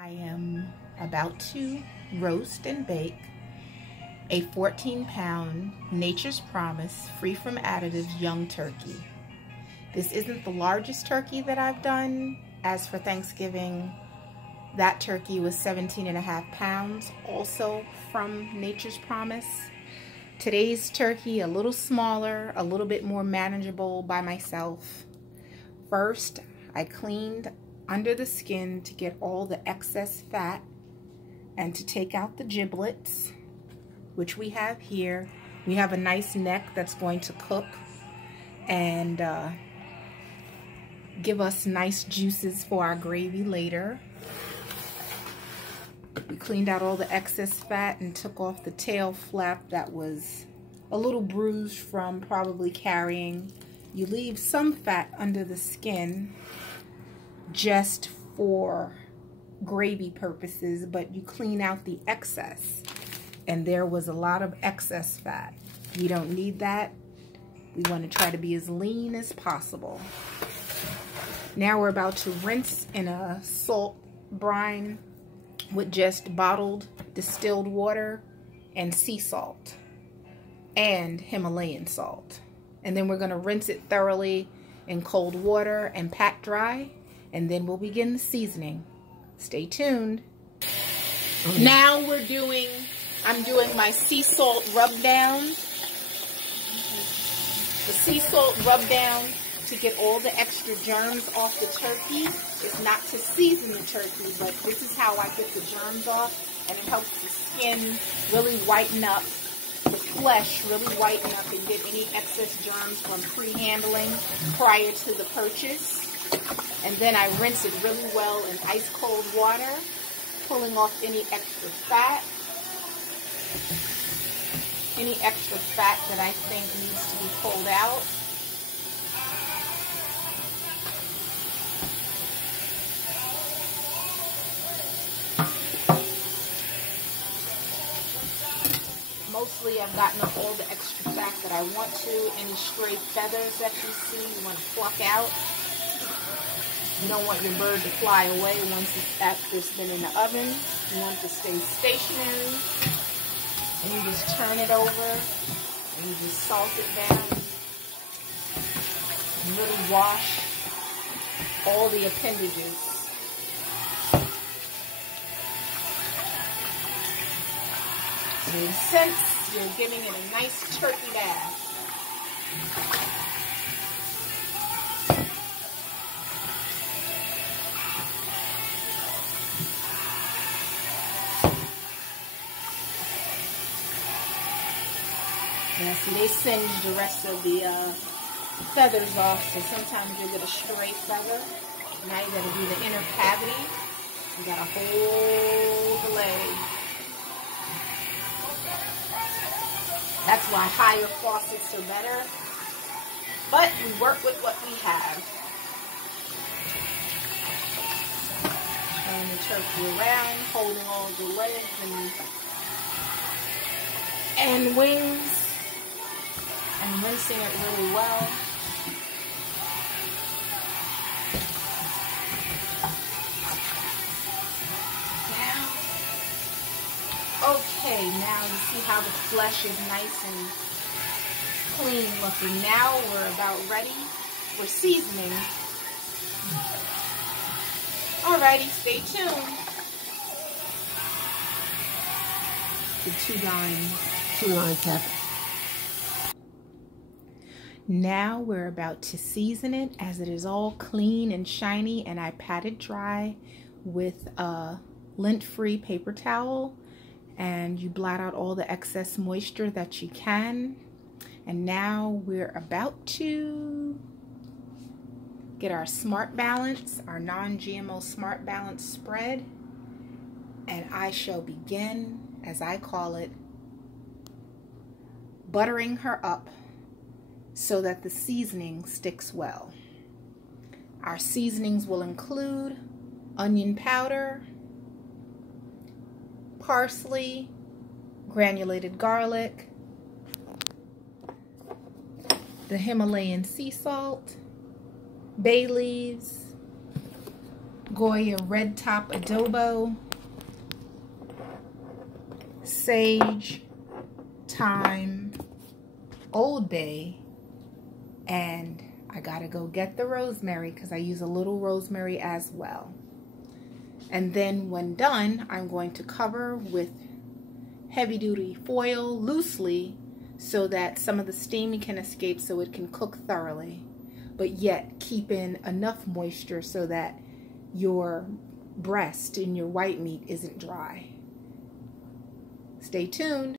I am about to roast and bake a 14-pound Nature's Promise free from additives young turkey. This isn't the largest turkey that I've done. As for Thanksgiving, that turkey was 17.5 pounds, also from Nature's Promise. Today's turkey, a little smaller, a little bit more manageable by myself. First, I cleaned under the skin to get all the excess fat and to take out the giblets, which we have here. We have a nice neck that's going to cook and give us nice juices for our gravy later. We cleaned out all the excess fat and took off the tail flap that was a little bruised from probably carrying. You leave some fat under the skin just for gravy purposes, but you clean out the excess. And there was a lot of excess fat. You don't need that. We want to try to be as lean as possible. Now we're about to rinse in a salt brine with just bottled distilled water and sea salt and Himalayan salt. And then we're going to rinse it thoroughly in cold water and pat dry, and then we'll begin the seasoning. Stay tuned. Now I'm doing my sea salt rub down. The sea salt rub down to get all the extra germs off the turkey. It's not to season the turkey, but this is how I get the germs off, and it helps the skin really whiten up, the flesh really whiten up, and get any excess germs from pre-handling prior to the purchase. And then I rinse it really well in ice cold water, pulling off any extra fat. Any extra fat that I think needs to be pulled out. Mostly I've gotten up all the extra fat that I want to. Any stray feathers that you see, you want to pluck out. You don't want your bird to fly away once it's been in the oven. You want it to stay stationary. And you just turn it over and you just salt it down. And really wash all the appendages. So in a sense, you're giving it a nice turkey bath. Yeah, see, they singe the rest of the feathers off, so sometimes you'll get a stray feather. Now you gotta do the inner cavity. You gotta hold the leg. That's why higher faucets are better. But we work with what we have. Turn the turkey around, holding all the legs and wings. And rinsing it really well. Okay, now you see how the flesh is nice and clean looking. Now we're about ready for seasoning. Alrighty, stay tuned. The 2-line cap. Now we're about to season it as it is all clean and shiny, and I pat it dry with a lint-free paper towel, and you blot out all the excess moisture that you can. And now we're about to get our Smart Balance, our non-GMO Smart Balance spread, and I shall begin, as I call it, buttering her up so that the seasoning sticks well. Our seasonings will include onion powder, parsley, granulated garlic, the Himalayan sea salt, bay leaves, Goya red top adobo, sage, thyme, Old Bay, and I gotta go get the rosemary because I use a little rosemary as well. And then when done, I'm going to cover with heavy duty foil loosely so that some of the steam can escape so it can cook thoroughly, but yet keep in enough moisture so that your breast in your white meat isn't dry. Stay tuned.